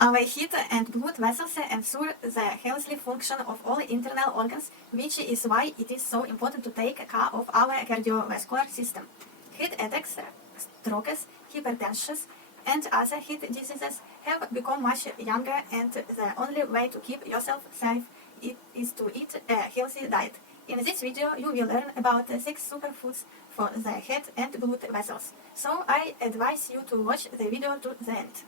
Our heat and blood vessels ensure the healthy function of all internal organs, which is why it is so important to take care of our cardiovascular system. Heat attacks, strokes, hypertension, and other heat diseases have become much younger, and the only way to keep yourself safe is to eat a healthy diet. In this video, you will learn about 6 superfoods for the head and blood vessels, so I advise you to watch the video to the end.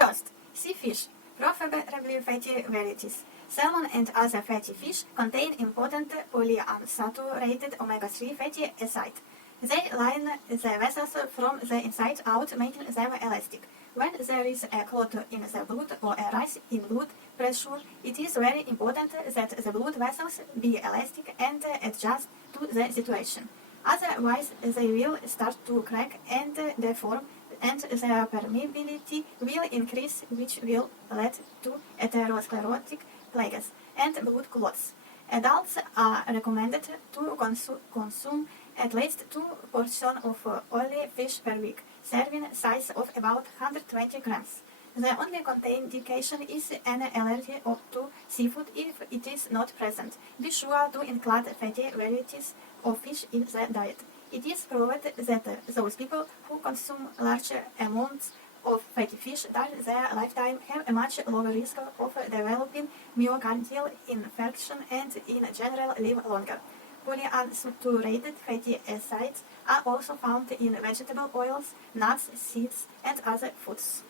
First, sea fish, preferably fatty varieties. Salmon and other fatty fish contain important polyunsaturated omega-3 fatty acids. They line the vessels from the inside out, making them elastic. When there is a clot in the blood or a rise in blood pressure, it is very important that the blood vessels be elastic and adjust to the situation. Otherwise, they will start to crack and deform, and their permeability will increase, which will lead to atherosclerotic plaques and blood clots. Adults are recommended to consume at least 2 portions of oily fish per week, serving size of about 120 grams. The only contraindication is an allergy to seafood if it is not present. Be sure to include fatty varieties of fish in the diet. It is proved that those people who consume large amounts of fatty fish during their lifetime have a much lower risk of developing myocardial infarction and in general live longer. Polyunsaturated fatty acids are also found in vegetable oils, nuts, seeds, and other foods.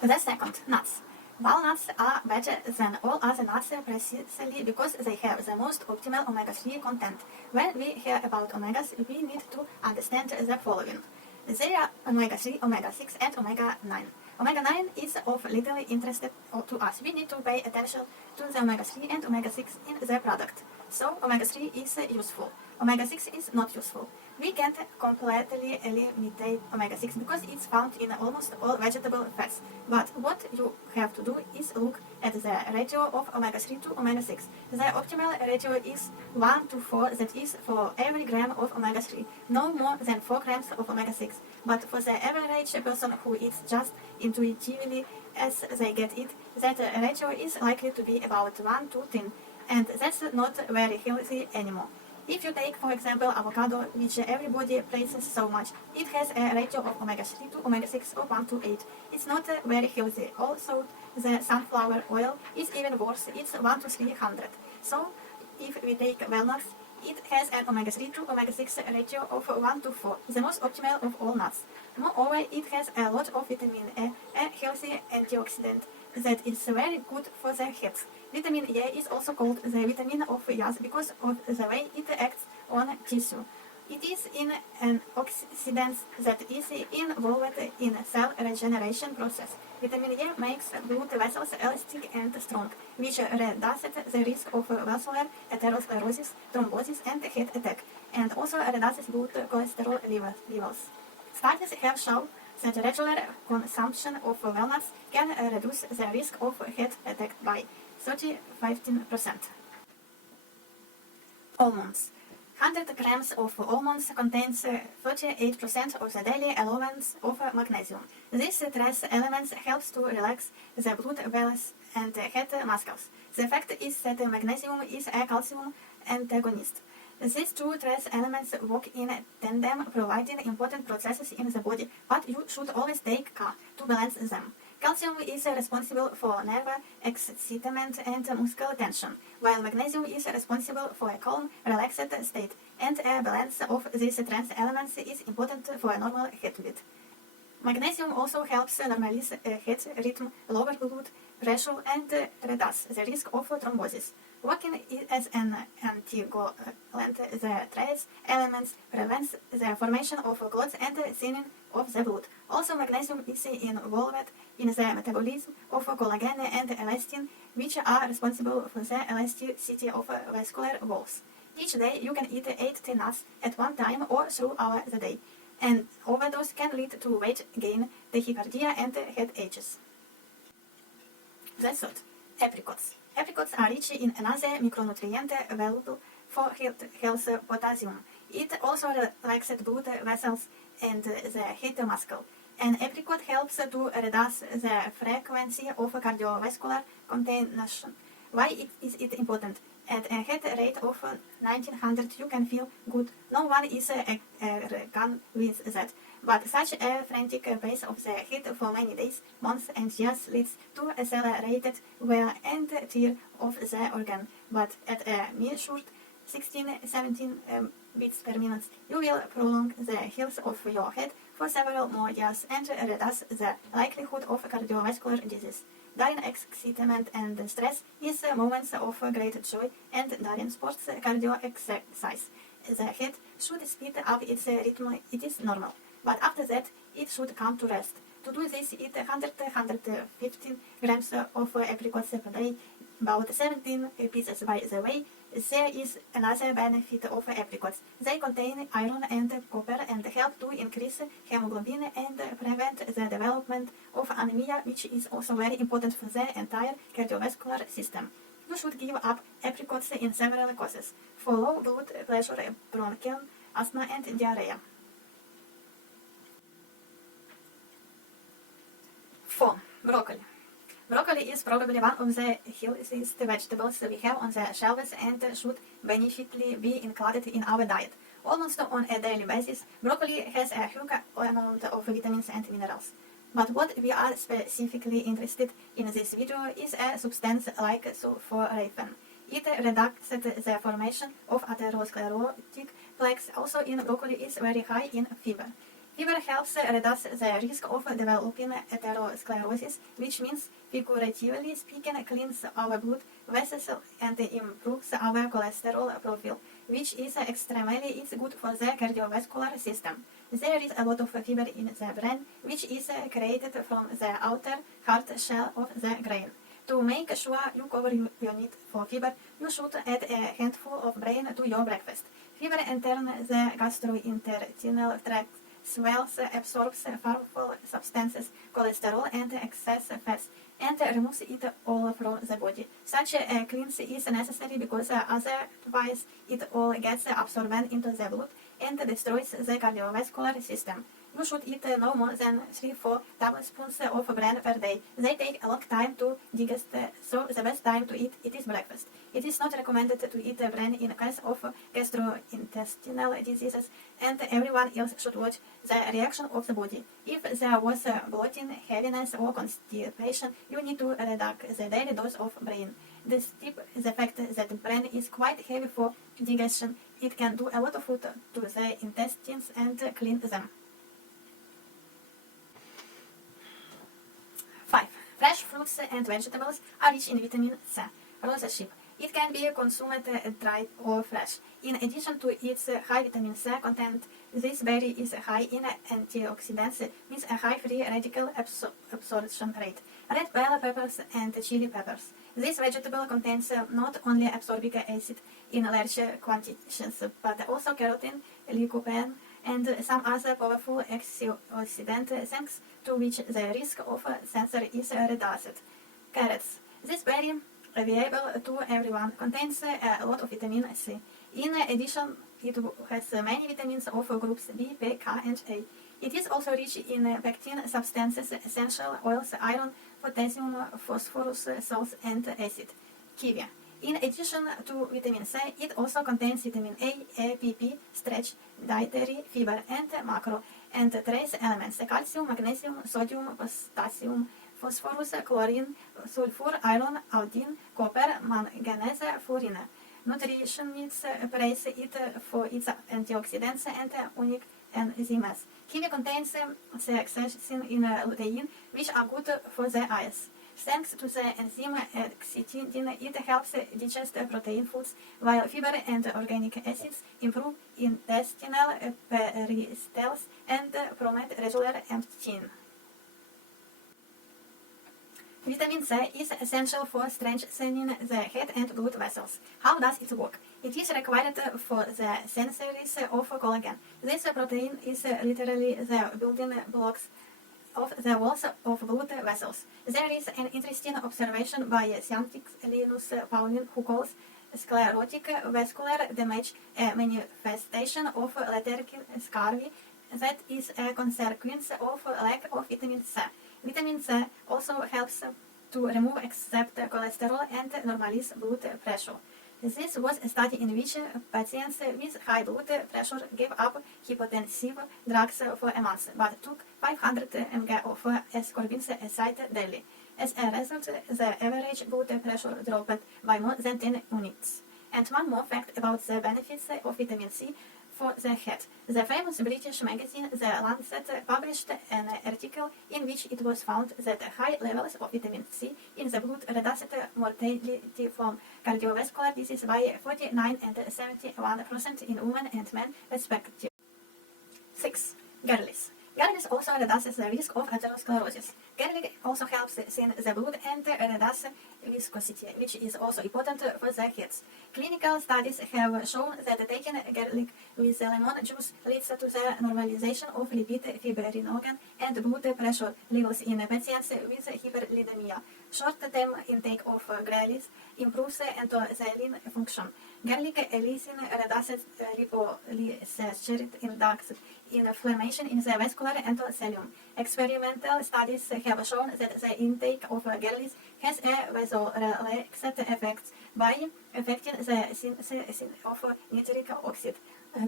The second, nuts. Walnuts are better than all other nuts precisely because they have the most optimal omega-3 content. When we hear about omegas, we need to understand the following. They are omega-3, omega-6, and omega-9. Omega-9 is of little interest to us. We need to pay attention to the omega-3 and omega-6 in the product. So, omega-3 is useful. Omega-6 is not useful. We can't completely eliminate omega-6 because it's found in almost all vegetable fats. But what you have to do is look at the ratio of omega-3 to omega-6. The optimal ratio is 1 to 4, that is for every gram of omega-3, no more than 4 grams of omega-6. But for the average person who eats just intuitively as they get it, that ratio is likely to be about 1 to 10, and that's not very healthy anymore. If you take, for example, avocado, which everybody praises so much, it has a ratio of omega-3 to omega-6 of 1 to 8. It's not very healthy. Also, the sunflower oil is even worse. It's 1 to 300. So, if we take walnuts, it has an omega-3 to omega-6 ratio of 1 to 4, the most optimal of all nuts. Moreover, it has a lot of vitamin a healthy antioxidant that is very good for the head. Vitamin A is also called the vitamin of youth because of the way it acts on tissue. It is in an oxidant that is involved in cell regeneration process. Vitamin A makes blood vessels elastic and strong, which reduces the risk of vascular atherosclerosis, thrombosis, and heart attack, and also reduces blood cholesterol levels. Studies have shown that regular consumption of walnuts can reduce the risk of heart attack by 15%. Almonds. 100 grams of almonds contains 38% of the daily allowance of magnesium. This trace element helps to relax the blood vessels and head muscles. The fact is that magnesium is a calcium antagonist. These two trace elements work in tandem, providing important processes in the body, but you should always take care to balance them. Calcium is responsible for nerve excitement and muscle tension, while magnesium is responsible for a calm, relaxed state, and a balance of these trace elements is important for a normal heartbeat. Magnesium also helps normalize heart rhythm, lower blood pressure, and reduce the risk of thrombosis. Working as an anticoagulant, the trace elements prevents the formation of clots and thinning of the blood. Also, magnesium is involved in the metabolism of collagen and elastin, which are responsible for the elasticity of vascular walls. Each day, you can eat 8 nuts at one time or throughout the day. An overdose can lead to weight gain, tachycardia, and headaches. The third, apricots. Apricots are rich in another micronutrient valuable for health, potassium. It also relaxes blood vessels and the heart muscle. An apricot helps to reduce the frequency of cardiovascular contamination. Why is it important? At a heart rate of 1900 you can feel good. No one is convinced that. But such a frantic pace of the heart for many days, months and years leads to accelerated wear and tear of the organ. But at a measured 16-17 beats per minute, you will prolong the health of your head for several more years and reduce the likelihood of cardiovascular disease. During excitement and stress is moments of great joy, and during sports cardio exercise. The head should speed up its rhythm, it is normal. But after that, it should come to rest. To do this, eat 100-115 grams of apricots per day, about 17 pieces by the way. There is another benefit of apricots. They contain iron and copper and help to increase hemoglobin and prevent the development of anemia, which is also very important for the entire cardiovascular system. You should give up apricots in several causes: for low blood pressure, bronchial asthma and diarrhea. 4. Broccoli. Broccoli is probably one of the healthiest vegetables we have on the shelves and should beneficially be included in our diet. Almost on a daily basis, broccoli has a huge amount of vitamins and minerals. But what we are specifically interested in this video is a substance like sulforaphane. It reduces the formation of atherosclerotic plaques. Also in broccoli is very high in fiber. Fiber helps reduce the risk of developing atherosclerosis, which means, figuratively speaking, cleans our blood vessels and improves our cholesterol profile, which is extremely good for the cardiovascular system. There is a lot of fiber in the bran, which is created from the outer hard shell of the grain. To make sure you cover your need for fiber, you should add a handful of bran to your breakfast. Fiber enters the gastrointestinal tract, swells, absorbs harmful substances, cholesterol and excess fats, and removes it all from the body. Such a cleanse is necessary because otherwise it all gets absorbed into the blood and destroys the cardiovascular system. You should eat no more than 3-4 tablespoons of bran per day. They take a long time to digest, so the best time to eat it is breakfast. It is not recommended to eat bran in case of gastrointestinal diseases, and everyone else should watch the reaction of the body. If there was bloating, heaviness or constipation, you need to reduce the daily dose of bran. Despite the fact that bran is quite heavy for digestion, it can do a lot of good to the intestines and clean them. 5. Fresh fruits and vegetables are rich in vitamin C. Rose sheep. It can be consumed dried or fresh. In addition to its high vitamin C content, this berry is high in antioxidants, means a high free radical absorption rate. Red bell peppers and chili peppers. This vegetable contains not only ascorbic acid in large quantities, but also carotene, lycopene, and some other powerful antioxidants, thanks to which the risk of cancer is reduced. Carrots. This berry, available to everyone, contains a lot of vitamin C. In addition, it has many vitamins of groups B, P, K, and A. It is also rich in pectin substances, essential oils, iron, potassium, phosphorus, salts, and acid. Kiwi. In addition to vitamin C, it also contains vitamin A, APP, stretch, dietary fiber, and macro, and trace elements: calcium, magnesium, sodium, potassium, phosphorus, chlorine, sulfur, iron, iodine, copper, manganese, fluorine. Nutritionists praise it for its antioxidants and unique enzymes. Kiwi contains zeaxanthin in lutein, which are good for the eyes. Thanks to the enzyme zeaxanthin, it helps digest protein foods, while fiber and organic acids improve intestinal peristalsis and promote regular emptying. Vitamin C is essential for strengthening the heart and blood vessels. How does it work? It is required for the synthesis of collagen. This protein is literally the building blocks of the walls of blood vessels. There is an interesting observation by scientist Linus Pauling, who calls sclerotic vascular damage a manifestation of lethargy, scurvy, that is a consequence of lack of vitamin C. Vitamin C also helps to remove excess cholesterol and normalize blood pressure. This was a study in which patients with high blood pressure gave up hypotensive drugs for a month, but took 500 mg of ascorbin's acid daily. As a result, the average blood pressure dropped by more than 10 units. And one more fact about the benefits of vitamin C for the head. The famous British magazine The Lancet published an article in which it was found that high levels of vitamin C in the blood reduced mortality from cardiovascular disease by 49 and 71% in women and men respectively. 6. Garlic. Garlic also reduces the risk of atherosclerosis. Garlic also helps thin the blood and reduce viscosity, which is also important for the head. Clinical studies have shown that taking garlic with lemon juice leads to the normalization of lipid, fibrinogen, and blood pressure levels in patients with hyperlipidemia. Short-term intake of garlic improves endothelin function. Garlic lysine reduces lipolysaccharide index inflammation in the vascular endothelium. Experimental studies have shown that the intake of garlic has a vasorelaxant effect by affecting the synthesis of nitric oxide.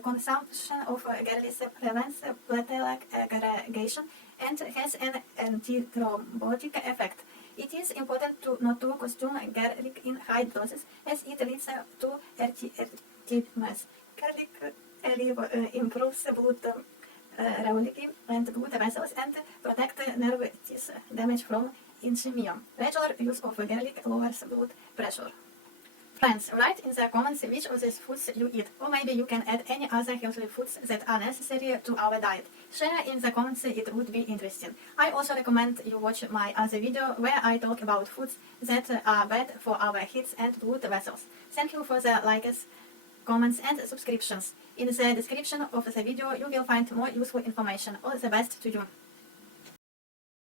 Consumption of garlic prevents platelet aggregation and has an antithrombotic effect. It is important not to consume garlic in high doses as it leads to erythemas. Garlic improves blood regularity and blood vessels and protect nerve tissue damage from ischemia. Regular use of garlic lowers blood pressure. Friends, write in the comments which of these foods you eat, or maybe you can add any other healthy foods that are necessary to our diet. Share in the comments, it would be interesting. I also recommend you watch my other video where I talk about foods that are bad for our heads and blood vessels. Thank you for the likes, comments and subscriptions. In the description of the video you will find more useful information. All the best to you.